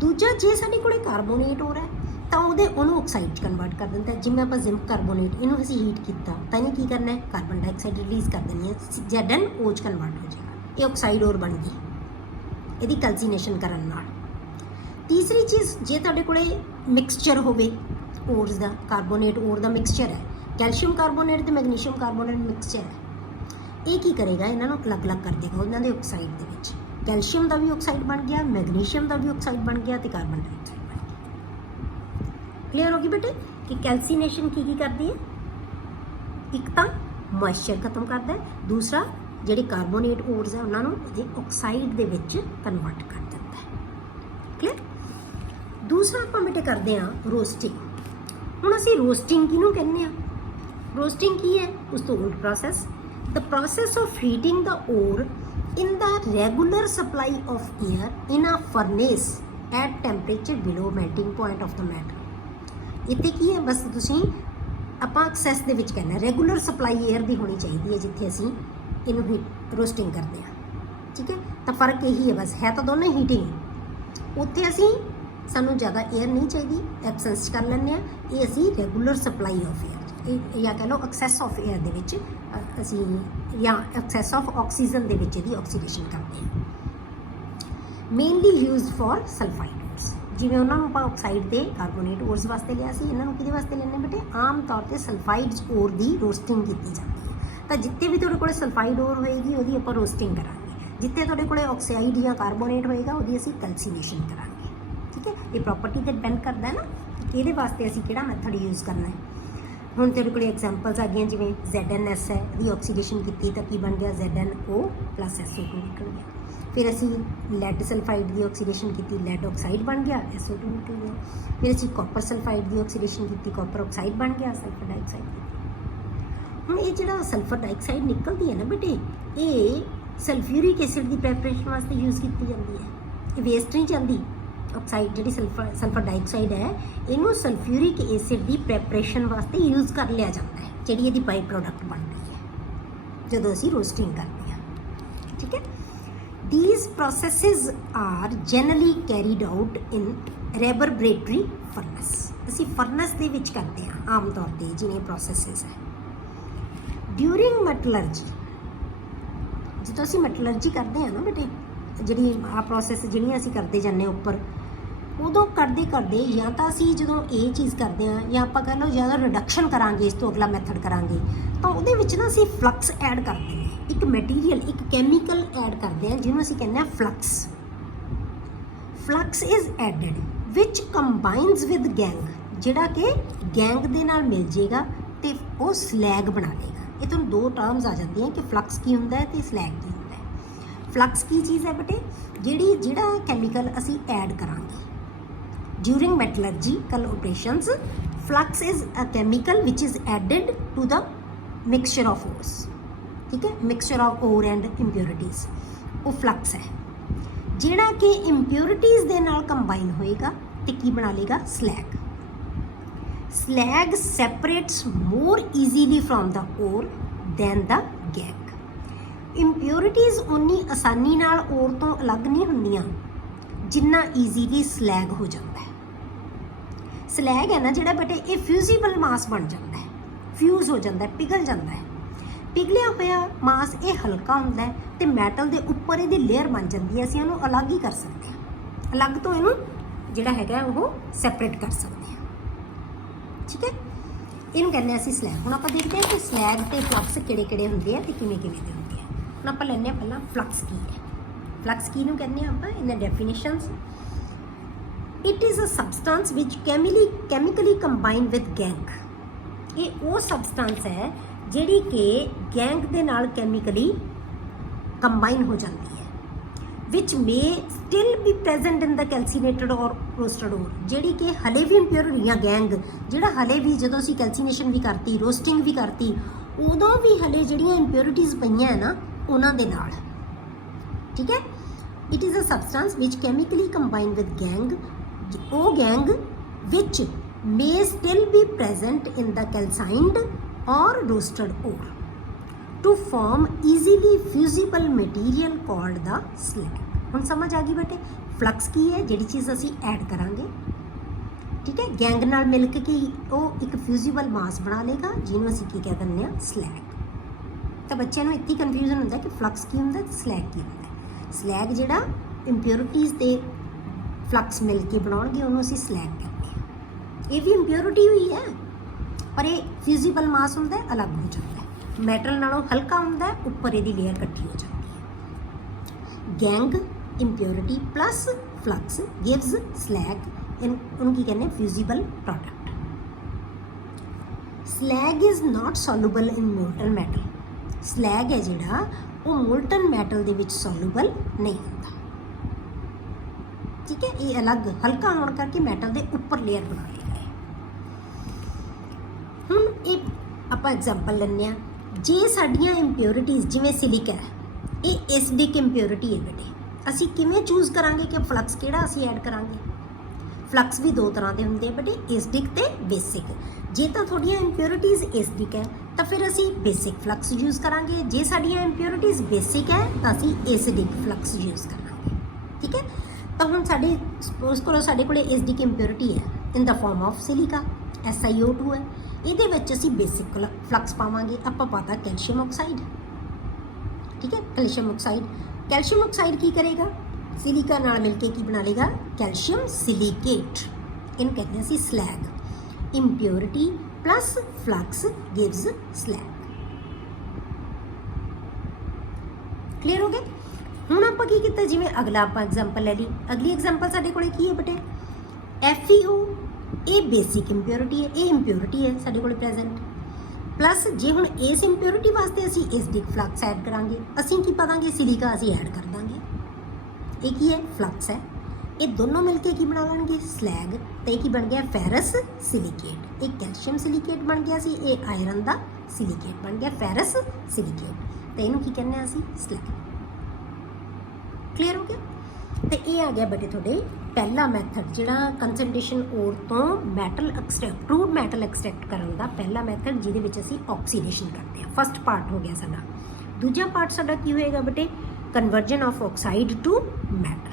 ਦੂਜਾ, ਜੇ ਸਾਡੇ ਕੋਲੇ ਕਾਰਬੋਨੇਟ ਹੋ ਰਿਹਾ ਤਾਂ ਉਹਨੂੰ ਆਕਸਾਈਡ 'ਚ ਕਨਵਰਟ ਕਰ ਦਿੰਦਾ। ਜਿਵੇਂ ਆਪਾਂ ਜ਼ਿੰਕ ਕਾਰਬੋਨੇਟ, ਇਹਨੂੰ ਅਸੀਂ ਹੀਟ ਕੀਤਾ ਤਾਂ ਇਹਨੇ ਕੀ ਕਰਨਾ ਹੈ, ਕਾਰਬਨ ਡਾਈਆਕਸਾਈਡ ਰਿਲੀਜ਼ ਕਰ ਦੇਣੀ ਹੈ, ZnO 'ਚ ਕਨਵਰਟ ਹੋ ਜਾਏਗਾ, ਇਹ ਆਕਸਾਈਡ ਓਰ ਬਣ ਗਈ ਇਹਦੀ ਕੈਲਸੀਨੇਸ਼ਨ ਕਰਨ ਨਾਲ। ਤੀਸਰੀ ਚੀਜ਼, ਜੇ ਤੁਹਾਡੇ ਕੋਲੇ ਮਿਕਸਚਰ ਹੋਵੇ ਓਰਸ ਦਾ, ਕਾਰਬੋਨੇਟ ਓਰ ਦਾ ਮਿਕਸਚਰ ਹੈ, ਕੈਲਸ਼ੀਅਮ ਕਾਰਬੋਨੇਟ ਤੇ ਮੈਗਨੀਸ਼ੀਅਮ ਕਾਰਬੋਨੇਟ ਮਿਕਸਚਰ ਹੈ, ਇਹ ਕੀ ਕਰੇਗਾ, ਇਹਨਾਂ ਨੂੰ ਅਲੱਗ-ਅਲੱਗ ਕਰ ਦੇਗਾ ਉਹਨਾਂ ਦੇ ਆਕਸਾਈਡ ਦੇ ਵਿੱਚ। ਕੈਲਸ਼ੀਅਮ ਦਾ ਵੀ ਆਕਸਾਈਡ ਬਣ ਗਿਆ, ਮੈਗਨੀਸ਼ੀਅਮ ਦਾ ਵੀ ਆਕਸਾਈਡ ਬਣ ਗਿਆ ਤੇ ਕਾਰਬਨ ਡਾਈਆਕਸਾਈਡ ਬਣ ਗਿਆ। ਕਲੀਅਰ ਹੋ ਗਈ ਬੇਟੇ ਕਿ ਕੈਲਸੀਨੇਸ਼ਨ ਕੀ ਕਰਦੀ ਹੈ, ਇੱਕ ਤਾਂ ਮੋਇਸਚਰ ਖਤਮ ਕਰਦਾ ਹੈ, ਦੂਸਰਾ ਜਿਹੜੇ ਕਾਰਬੋਨੇਟ ਓਰਸ ਹੈ ਉਹਨਾਂ ਨੂੰ ਇਹਦੇ ਆਕਸਾਈਡ ਦੇ ਵਿੱਚ ਕਨਵਰਟ ਕਰ ਦਿੰਦਾ ਹੈ। ਕਲੀਅਰ। ਦੂਸਰਾ ਆਪਾਂ ਬੇਟੇ ਕਰਦੇ ਹਾਂ ਰੋਸਟਿੰਗ। ਹੁਣ ਅਸੀਂ ਰੋਸਟਿੰਗ ਕਿਹਨੂੰ ਕਹਿੰਦੇ ਹਾਂ, ਰੋਸਟਿੰਗ ਕੀ ਹੈ, ਉਸ ਤੋਂ ਉਲਟ process, the process of heating the or in the regular supply of air in a furnace at temperature below melting point of the metal। ਇੱਥੇ ਕੀ ਹੈ, ਬਸ ਤੁਸੀਂ ਆਪਾਂ ਐਕਸੈਸ ਦੇ ਵਿੱਚ ਕਹਿੰਦੇ, ਰੈਗੂਲਰ ਸਪਲਾਈ 에ਅਰ ਦੀ ਹੋਣੀ ਚਾਹੀਦੀ ਹੈ ਜਿੱਥੇ ਅਸੀਂ ਇਹਨੂੰ ਰੋਸਟਿੰਗ ਕਰਦੇ ਹਾਂ। ਠੀਕ ਹੈ, ਤਾਂ ਫਰਕ ਇਹੀ ਹੈ ਬਸ, ਹੈ ਤਾਂ ਦੋਨੋਂ ਹੀਟਿੰਗ। ਉੱਥੇ ਅਸੀਂ ਸਾਨੂੰ ਜ਼ਿਆਦਾ 에ਅਰ ਨਹੀਂ ਚਾਹੀਦੀ, ਐਬਸੈਂਸ ਕਰ ਲੈਂਦੇ ਹਾਂ, ਇਹ ਅਸੀਂ ਰੈਗੂਲਰ ਸਪਲਾਈ ਆਫ 에ਅਰ ਜਾਂ ਕਹਿ ਲਓ ਐਕਸੈਸ ਆਫ 에ਅਰ ਦੇ ਵਿੱਚ ਅਸੀਂ, ਜਾਂ ਐਕਸੈਸ ਆਫ ਆਕਸੀਜਨ ਦੇ ਵਿੱਚ ਇਹਦੀ ਆਕਸੀਡੇਸ਼ਨ ਕਰਦੇ ਹਾਂ। Mainly used for sulphide ores. ਜਿਵੇਂ ਉਹਨਾਂ ਨੂੰ ਆਪਾਂ ਆਕਸਾਈਡ ਦੇ ਕਾਰਬੋਨੇਟ ਓਰਸ ਵਾਸਤੇ ਲਿਆ ਸੀ, ਇਹਨਾਂ ਨੂੰ ਕਿਹਦੇ ਵਾਸਤੇ ਲੈਣੇ ਬੇਟੇ? ਆਮ ਤੌਰ ਤੇ ਸਲਫਾਈਡਸ ਓਰ ਦੀ ਰੋਸਟਿੰਗ ਕੀਤੀ ਜਾਂਦੀ ਹੈ। ਤਾਂ ਜਿੱਥੇ ਵੀ ਤੁਹਾਡੇ ਕੋਲ ਸਲਫਾਈਡ ਓਰ ਹੋਏਗੀ ਉਹਦੀ ਆਪਾਂ ਰੋਸਟਿੰਗ ਕਰਾਂਗੇ, ਜਿੱਥੇ ਤੁਹਾਡੇ ਕੋਲ ਆਕਸਾਈਡ ਜਾਂ ਕਾਰਬੋਨੇਟ ਹੋਏਗਾ ਉਹਦੀ ਅਸੀਂ ਕੈਲਸੀਨੇਸ਼ਨ ਕਰਾਂਗੇ। ਠੀਕ ਹੈ, ਇਹ ਪ੍ਰੋਪਰਟੀ ਤੇ ਡਿਪੈਂਡ ਕਰਦਾ ਹੈ ਨਾ ਇਹਦੇ ਵਾਸਤੇ ਅਸੀਂ ਕਿਹੜਾ ਮੈਥਡ ਯੂਜ਼ ਕਰਨਾ ਹੈ। ਹੁਣ ਤੇਰੇ ਕੋਲ ਐਗਜ਼ਾਮਪਲਸ ਆ ਗਈਆਂ, ਜਿਵੇਂ ZnS ਹੈ, ਇਹਦੀ ਆਕਸੀਡੇਸ਼ਨ ਕੀਤੀ ਤਾਂ ਕੀ ਬਣ ਗਿਆ? ZnO + SO2 ਨਿਕਲ ਗਿਆ। ਫਿਰ ਅਸੀਂ ਲੈਡ ਸਲਫਾਈਡ ਦੀ ਆਕਸੀਡੇਸ਼ਨ ਕੀਤੀ, ਲੈਡ ਆਕਸਾਈਡ ਬਣ ਗਿਆ, SO2 ਨਿਕਲ ਗਿਆ। ਫਿਰ ਅਸੀਂ ਕਾਪਰ ਸਲਫਾਈਡ ਦੀ ਆਕਸੀਡੇਸ਼ਨ ਕੀਤੀ, ਕਾਪਰ ਆਕਸਾਈਡ ਬਣ ਗਿਆ, ਸਲਫਰ ਡਾਈਆਕਸਾਈਡ। ਹੁਣ ਇਹ ਜਿਹੜਾ ਸਲਫਰ ਡਾਈਆਕਸਾਈਡ ਨਿਕਲਦੀ ਹੈ ਨਾ ਬੇਟੇ, ਇਹ ਸਲਫਿਊਰਿਕ ਐਸਿਡ ਦੀ ਪ੍ਰੈਪਰੇਸ਼ਨ ਵਾਸਤੇ ਯੂਜ਼ ਕੀਤੀ ਜਾਂਦੀ ਹੈ। ਇਹ ਵੇਸਟ ਨਹੀਂ ਜਾਂਦੀ। ਆਕਸਾਈਡ ਜਿਹੜੀ ਸਲਫਰ ਡਾਈਆਕਸਾਈਡ ਹੈ, ਇਹਨੂੰ ਸਲਫਿਊਰਿਕ ਐਸਿਡ ਦੀ ਪ੍ਰੈਪਰੇਸ਼ਨ ਵਾਸਤੇ ਯੂਜ਼ ਕਰ ਲਿਆ ਜਾਂਦਾ ਹੈ, ਜਿਹੜੀ ਇਹਦੀ ਬਾਈ ਪ੍ਰੋਡਕਟ ਬਣਦੀ ਹੈ ਜਦੋਂ ਅਸੀਂ ਰੋਸਟਿੰਗ ਕਰਦੇ ਹਾਂ। ਠੀਕ ਹੈ, these processes are generally carried out in reverberatory furnace। ਅਸੀਂ ਫਰਨਸ ਦੇ ਵਿੱਚ ਕਰਦੇ ਹਾਂ ਆਮ ਤੌਰ ਤੇ ਜਿਵੇਂ ਪ੍ਰੋਸੈਸਸ ਹੈ। ਡਿਊਰਿੰਗ ਮੈਟਲਰਜੀ, ਜਦੋਂ ਅਸੀਂ ਮੈਟਲਰਜੀ ਕਰਦੇ ਹਾਂ ਨਾ ਬੇਟੇ, ਜਿਹੜੀ ਆਹ ਪ੍ਰੋਸੈਸ ਜਿਹੜੀਆਂ ਅਸੀਂ ਕਰਦੇ ਜਾਂਦੇ ਹਾਂ ਉੱਪਰ, ਉਦੋਂ ਕਰਦੇ ਕਰਦੇ ਜਾਂ ਤਾਂ ਅਸੀਂ ਜਦੋਂ ਇਹ ਚੀਜ਼ ਕਰਦੇ ਹਾਂ ਜਾਂ ਆਪਾਂ ਕਹਿ ਲਓ ਜਦੋਂ ਰਿਡਕਸ਼ਨ ਕਰਾਂਗੇ, ਇਸ ਤੋਂ ਅਗਲਾ ਮੈਥਡ ਕਰਾਂਗੇ, ਤਾਂ ਉਹਦੇ ਵਿੱਚ ਨਾ ਅਸੀਂ ਫਲਕਸ ਐਡ ਕਰਦੇ ਹਾਂ। ਇੱਕ ਮਟੀਰੀਅਲ, ਇੱਕ ਕੈਮੀਕਲ ਐਡ ਕਰਦੇ ਹਾਂ ਜਿਹਨੂੰ ਅਸੀਂ ਕਹਿੰਦੇ ਹਾਂ flux. Flux is added which combines with gangue, ਜਿਹੜਾ ਕਿ ਗੈਂਗ ਦੇ ਨਾਲ ਮਿਲ ਜੇਗਾ ਤੇ ਉਹ ਸਲੈਗ ਬਣਾ ਲੇਗਾ। ਇਹ ਤੁਹਾਨੂੰ ਦੋ ਟਰਮਸ ਆ ਜਾਂਦੀਆਂ ਕਿ ਫਲਕਸ ਕੀ ਹੁੰਦਾ ਹੈ ਤੇ ਸਲੈਗ ਕੀ ਹੁੰਦਾ ਹੈ। ਫਲਕਸ ਕੀ ਚੀਜ਼ ਹੈ ਬੇਟੇ? ਜਿਹੜਾ ਕੈਮੀਕਲ ਅਸੀਂ ਐਡ ਕਰਾਂਗੇ during metallurgical operations, flux is a chemical which is added to the mixture of ores। ठीक है, mixture of ore and impurities, वो flux है ਜਿਹੜਾ ਕਿ impurities ਦੇ ਨਾਲ combine ਹੋਏਗਾ ਤੇ ਕੀ ਬਣਾ ਲੇਗਾ? slag। slag separates more easily from the ore than the gangue। impurities ਉਨੀ ਆਸਾਨੀ ਨਾਲ ore ਤੋਂ ਅਲੱਗ ਨਹੀਂ ਹੁੰਦੀਆਂ ਜਿੰਨਾ ਈਜ਼ੀਲੀ ਸਲੈਗ ਹੋ ਜਾਂਦਾ ਹੈ। ਸਲੈਗ ਹੈ ਨਾ ਜਿਹੜਾ ਬੇਟੇ, ਇਹ ਫਿਊਜ਼ੀਬਲ ਮਾਸ ਬਣ ਜਾਂਦਾ ਹੈ, ਫਿਊਜ਼ ਹੋ ਜਾਂਦਾ ਹੈ, ਪਿਘਲ ਜਾਂਦਾ ਹੈ। ਪਿਘਲਿਆ ਹੋਇਆ ਮਾਸ ਇਹ ਹਲਕਾ ਹੁੰਦਾ ਹੈ ਤੇ ਮੈਟਲ ਦੇ ਉੱਪਰ ਇਹਦੀ ਲੇਅਰ ਬਣ ਜਾਂਦੀ ਹੈ। ਅਸੀਂ ਇਹਨੂੰ ਅਲੱਗ ਹੀ ਕਰ ਸਕਦੇ ਹਾਂ, ਅਲੱਗ ਤੋਂ ਇਹਨੂੰ ਜਿਹੜਾ ਹੈਗਾ ਉਹ ਸੈਪਰੇਟ ਕਰ ਸਕਦੇ ਹਾਂ। ਠੀਕ ਹੈ, ਇਹਨੂੰ ਕਹਿੰਦੇ ਅਸੀਂ ਸਲੈਗ। ਹੁਣ ਆਪਾਂ ਦੇਖਦੇ ਹਾਂ ਕਿ ਸਲੈਗ ਤੇ ਫਲਕਸ ਕਿਹੜੇ ਕਿਹੜੇ ਹੁੰਦੇ ਆ ਤੇ ਕਿਵੇਂ ਕਿਵੇਂ ਦੇ ਹੁੰਦੇ ਆ। ਹੁਣ ਆਪਾਂ ਲੈਂਦੇ ਹਾਂ ਪਹਿਲਾਂ ਫਲਕਸ ਕੀ ਹੈ। ਫਲਕਸ ਕੀ ਨੂੰ ਕਹਿੰਦੇ ਹਾਂ ਆਪਾਂ? ਇਹਨਾਂ definitions, it is a substance which chemically combine with gangue. ਇਹ ਉਹ ਸਬਸਟੈਂਸ ਹੈ ਜਿਹੜੀ ਕਿ ਗੈਂਗ ਦੇ ਨਾਲ ਕੈਮੀਕਲੀ ਕੰਬਾਈਨ ਹੋ ਜਾਂਦੀ ਹੈ, ਵਿਚ ਮੇ ਸਟਿਲ ਬੀ ਪ੍ਰੈਜ਼ੈਂਟ ਇਨ ਦਾ ਕੈਲਸੀਨੇਟਡ ਔਰ ਰੋਸਟਡ ਓਰ, ਜਿਹੜੀ ਕਿ ਹਲੇ ਵੀ ਇੰਪਿਓਰ ਜਾਂ ਗੈਂਗ ਜਿਹੜਾ ਹਲੇ ਵੀ ਜਦੋਂ ਅਸੀਂ ਕੈਲਸੀਨੇਸ਼ਨ ਵੀ ਕਰਤੀ, ਰੋਸਟਿੰਗ ਵੀ ਕਰਤੀ, ਉਦੋਂ ਵੀ ਹਲੇ ਜਿਹੜੀਆਂ ਇੰਪਿਓਰਿਟੀਜ਼ ਪਈਆਂ ਹੈ ਨਾ ਉਹਨਾਂ ਦੇ ਨਾਲ। ਠੀਕ ਹੈ, it is a substance which chemically combine with gangue, ਉਹ gangue which may still be present in the calcined or roasted ore to form easily fusible material called the slag। ਹੁਣ ਸਮਝ ਆ ਗਈ ਬੇਟੇ, ਫਲਕਸ ਕੀ ਹੈ? ਜਿਹੜੀ ਚੀਜ਼ ਅਸੀਂ ਐਡ ਕਰਾਂਗੇ, ਠੀਕ ਹੈ, ਗੈਂਗ ਨਾਲ ਮਿਲ ਕੇ ਕਿ ਉਹ ਇੱਕ ਫਿਊਜ਼ੀਬਲ ਮਾਸ ਬਣਾ ਲੇਗਾ ਜਿਹਨੂੰ ਅਸੀਂ ਕੀ ਕਹਿ ਦਿੰਦੇ ਹਾਂ? ਸਲੈਗ। ਤਾਂ ਬੱਚਿਆਂ ਨੂੰ ਇੱਥੇ ਕਨਫਿਊਜ਼ਨ ਹੁੰਦਾ ਕਿ ਫਲਕਸ ਕੀ ਹੁੰਦਾ ਤੇ ਸਲੈਗ ਕੀ ਹੁੰਦਾ। ਸਲੈਗ ਜਿਹੜਾ ਇੰਪਿਓਰਿਟੀਜ਼ ਦੇ ਫਲਕਸ ਮਿਲ ਕੇ ਬਣਾਉਣਗੇ ਉਹਨੂੰ ਅਸੀਂ ਸਲੈਗ ਕਹਿੰਦੇ ਹਾਂ। ਇਹ ਵੀ ਇੰਪਿਓਰਿਟੀ ਹੋਈ ਹੈ ਪਰ ਇਹ ਫਿਊਜ਼ੀਬਲ ਮਾਸ ਹੁੰਦਾ ਹੈ, ਅਲੱਗ ਹੋ ਜਾਂਦਾ ਹੈ, ਮੈਟਲ ਨਾਲੋਂ ਹਲਕਾ ਹੁੰਦਾ ਹੈ, ਉੱਪਰ ਇਹਦੀ ਲੇਅਰ ਇਕੱਠੀ ਹੋ ਜਾਂਦੀ ਹੈ। Gangue impurity plus flux gives slag, ਉਹਨੂੰ ਕੀ ਕਹਿੰਦੇ? Fusible product. Slag is not soluble in molten metal. Slag ਹੈ ਜਿਹੜਾ ਉਹ ਮੋਲਟਨ ਮੈਟਲ ਦੇ ਵਿੱਚ ਸੋਲੂਬਲ ਨਹੀਂ ਹੁੰਦਾ। ਠੀਕ ਹੈ, ਇਹ ਅਲੱਗ ਹਲਕਾ ਹੋਣ ਕਰਕੇ ਮੈਟਲ ਦੇ ਉੱਪਰ ਲੇਅਰ ਬਣਾ ਲਈ ਹੈ। ਹੁਣ ਇਹ ਆਪਾਂ ਐਗਜ਼ਾਮਪਲ ਲੈਂਦੇ ਹਾਂ, ਜੇ ਸਾਡੀਆਂ ਇੰਪਿਓਰਿਟੀਜ਼ ਜਿਵੇਂ ਸਿਲਿਕਾ ਹੈ, ਇਹ ਐਸਿਡਿਕ ਇੰਪਿਓਰਿਟੀ ਹੈ ਬੇਟੇ, ਅਸੀਂ ਕਿਵੇਂ ਚੂਜ਼ ਕਰਾਂਗੇ ਕਿ ਫਲਕਸ ਕਿਹੜਾ ਅਸੀਂ ਐਡ ਕਰਾਂਗੇ? ਫਲਕਸ ਵੀ ਦੋ ਤਰ੍ਹਾਂ ਦੇ ਹੁੰਦੇ ਆ ਬੇਟੇ, ਐਸਿਡਿਕ ਤੇ ਬੇਸਿਕ। ਜੇ ਤਾਂ ਤੁਹਾਡੀਆਂ ਇੰਪਿਓਰਿਟੀਜ਼ ਐਸਿਡਿਕ ਹੈ ਤਾਂ ਫਿਰ ਅਸੀਂ ਬੇਸਿਕ ਫਲਕਸ ਯੂਜ਼ ਕਰਾਂਗੇ, ਜੇ ਸਾਡੀਆਂ ਇੰਪਿਓਰਿਟੀਜ਼ ਬੇਸਿਕ ਹੈ ਤਾਂ ਅਸੀਂ ਐਸਿਡਿਕ ਫਲਕਸ ਯੂਜ਼ ਕਰਾਂਗੇ। ਠੀਕ ਹੈ, ਤਾਂ ਹੁਣ ਸਾਡੇ ਸਪੋਜ਼ ਕਰੋ ਸਾਡੇ ਕੋਲ ਐਸਿਡਿਕ ਇੰਪਿਓਰਿਟੀ ਹੈ ਇਨ ਦਾ ਫਾਰਮ ਆਫ ਸਿਲਿਕਾ, SiO2 ਹੈ, ਇਹਦੇ ਵਿੱਚ ਅਸੀਂ ਬੇਸਿਕ ਫਲਕਸ ਪਾਵਾਂਗੇ। ਆਪਾਂ ਪਾਤਾ ਕੈਲਸ਼ੀਅਮ ਆਕਸਾਈਡ। ਠੀਕ ਹੈ, ਕੈਲਸ਼ੀਅਮ ਆਕਸਾਈਡ ਕੀ ਕਰੇਗਾ? ਸਿਲਿਕਾ ਨਾਲ ਮਿਲ ਕੇ ਕੀ ਬਣਾ ਲੇਗਾ? ਕੈਲਸ਼ੀਅਮ ਸਿਲੀਕੇਟ, ਇਹਨੂੰ ਕਹਿੰਦੇ ਹਾਂ ਅਸੀਂ slag. impurity plus flux gives slag। Clear ਹੋ ਗਿਆ? ਹੁਣ ਆਪਾਂ ਕੀ ਕੀਤਾ, ਜਿਵੇਂ ਅਗਲਾ ਆਪਾਂ ਐਗਜ਼ਾਮਪਲ ਲੈ ਲਈ। ਅਗਲੀ ਐਗਜ਼ਾਮਪਲ ਸਾਡੇ ਕੋਲੇ ਕੀ ਹੈ ਬੇਟੇ? FeO, ਇਹ ਬੇਸਿਕ ਇੰਪਿਓਰਿਟੀ ਹੈ, ਇਹ ਇੰਪਿਓਰਿਟੀ ਹੈ ਸਾਡੇ ਕੋਲ ਪ੍ਰੈਜ਼ੈਂਟ। ਪਲੱਸ ਜੇ ਹੁਣ ਇਸ ਇੰਪਿਓਰਿਟੀ ਵਾਸਤੇ ਅਸੀਂ ਐਸਿਡਿਕ ਫਲਕਸ ਐਡ ਕਰਾਂਗੇ, ਅਸੀਂ ਕੀ ਪਾਵਾਂਗੇ? ਸਿਲਿਕਾ ਅਸੀਂ ਐਡ ਕਰ ਦਾਂਗੇ। ਇਹ ਕੀ ਹੈ? ਫਲਕਸ ਹੈ। ਇਹ ਦੋਨੋਂ ਮਿਲ ਕੇ ਕੀ ਬਣਾ ਲੈਣਗੇ? ਸਲੈਗ। ਤੇ ਇਹ ਕੀ ਬਣ ਗਿਆ? Ferrous silicate. ਇਹ ਕੈਲਸ਼ੀਅਮ ਸਿਲੀਕੇਟ ਬਣ ਗਿਆ ਸੀ, ਇਹ ਆਇਰਨ ਦਾ ਸਿਲੀਕੇਟ ਬਣ ਗਿਆ, ਫੈਰਸ ਸਿਲੀਕੇਟ। ਤੇ ਇਹਨੂੰ ਕੀ ਕਹਿੰਦੇ ਆ ਅਸੀਂ? ਸਲੈਗ। ਕਲੀਅਰ ਹੋ ਗਿਆ? ਤੇ ਇਹ ਆ ਗਿਆ ਬੇਟੇ ਤੁਹਾਡੇ ਪਹਿਲਾ ਮੈਥਡ, ਜਿਹੜਾ ਕੰਸਨਟ੍ਰੇਸ਼ਨ ਓਰ ਤੋਂ metal extract, crude metal extract ਕਰਨ ਦਾ ਪਹਿਲਾ ਮੈਥਡ, ਜਿਹਦੇ ਵਿੱਚ ਅਸੀਂ ਆਕਸੀਡੇਸ਼ਨ ਕਰਦੇ ਹਾਂ। ਫਸਟ ਪਾਰਟ ਹੋ ਗਿਆ ਸਾਡਾ। ਦੂਜਾ ਪਾਰਟ ਸਾਡਾ ਕੀ ਹੋਏਗਾ ਬੇਟੇ? Conversion of oxide to metal.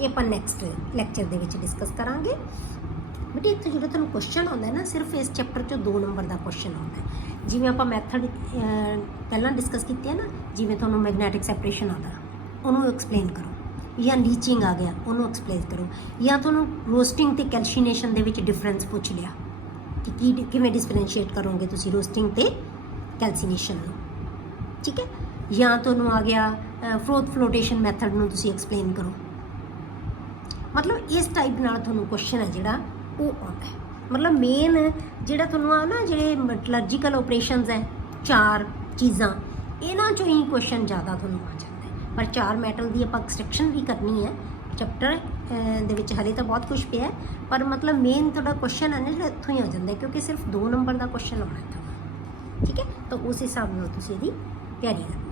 ਇਹ ਆਪਾਂ ਨੈਕਸਟ ਲੈਕਚਰ ਦੇ ਵਿੱਚ ਡਿਸਕਸ ਕਰਾਂਗੇ। ਬੇਟੇ ਇੱਥੇ ਜਦੋਂ ਤੁਹਾਨੂੰ ਕੁਐਸਚਨ ਆਉਂਦਾ ਨਾ, ਸਿਰਫ ਇਸ ਚੈਪਟਰ 'ਚੋਂ 2 ਨੰਬਰ ਦਾ ਕੁਐਸਚਨ ਆਉਂਦਾ। ਜਿਵੇਂ ਆਪਾਂ ਮੈਥਡ ਪਹਿਲਾਂ ਡਿਸਕਸ ਕੀਤੇ ਆ ਨਾ, ਜਿਵੇਂ ਤੁਹਾਨੂੰ ਮੈਗਨੈਟਿਕ ਸੈਪਰੇਸ਼ਨ ਆਉਂਦਾ, ਉਹਨੂੰ ਐਕਸਪਲੇਨ ਕਰੋ, ਜਾਂ ਲੀਚਿੰਗ ਆ ਗਿਆ ਉਹਨੂੰ ਐਕਸਪਲੇਨ ਕਰੋ, ਜਾਂ ਤੁਹਾਨੂੰ ਰੋਸਟਿੰਗ ਤੇ ਕੈਲਸ਼ੀਨੇਸ਼ਨ ਦੇ ਵਿੱਚ ਡਿਫਰੈਂਸ ਪੁੱਛ ਲਿਆ ਕਿ ਕਿਵੇਂ ਡਿਸਫਰੈਂਸ਼ੀਏਟ ਕਰੋਗੇ ਤੁਸੀਂ ਰੋਸਟਿੰਗ ਤੇ ਕੈਲਸੀਨੇਸ਼ਨ ਨੂੰ, ਠੀਕ ਹੈ। ਜਾਂ ਤੁਹਾਨੂੰ ਆ ਗਿਆ ਫਲੋਟੇਸ਼ਨ ਮੈਥਡ ਨੂੰ ਤੁਸੀਂ ਐਕਸਪਲੇਨ ਕਰੋ। ਮਤਲਬ ਇਸ ਟਾਈਪ ਨਾਲ ਤੁਹਾਨੂੰ ਕੁਐਸਚਨ ਹੈ ਜਿਹੜਾ ਉਹ ਆਉਂਦਾ ਹੈ। ਮਤਲਬ ਮੇਨ ਜਿਹੜਾ ਤੁਹਾਨੂੰ ਆ ਨਾ, ਜਿਹੜੇ ਮੈਟਲਰਜੀਕਲ ਆਪਰੇਸ਼ਨਸ ਹੈ, 4 ਚੀਜ਼ਾਂ, ਇਹਨਾਂ 'ਚੋਂ ਹੀ ਕੁਐਸਚਨ ਜ਼ਿਆਦਾ ਤੁਹਾਨੂੰ ਆ ਜਾਂਦਾ ਹੈ। ਪਰ 4 ਮੈਟਲ ਦੀ ਆਪਾਂ ਐਕਸਟ੍ਰੈਕਸ਼ਨ ਵੀ ਕਰਨੀ ਹੈ ਚੈਪਟਰ ਦੇ ਵਿੱਚ, ਹਲੇ ਤਾਂ ਬਹੁਤ ਕੁਝ ਪਿਆ, ਪਰ ਮਤਲਬ ਮੇਨ ਤੁਹਾਡਾ ਕੁਐਸਚਨ ਹੈ ਨਾ ਜਿਹੜਾ ਇੱਥੋਂ ਹੀ ਆ ਜਾਂਦਾ, ਕਿਉਂਕਿ ਸਿਰਫ 2 ਨੰਬਰ ਦਾ ਕੁਐਸਚਨ ਆਉਣਾ ਇੱਥੋਂ, ਠੀਕ ਹੈ। ਤਾਂ ਉਸ ਹਿਸਾਬ ਨਾਲ ਤੁਸੀਂ ਇਹਦੀ ਤਿਆਰੀ ਕਰੋ।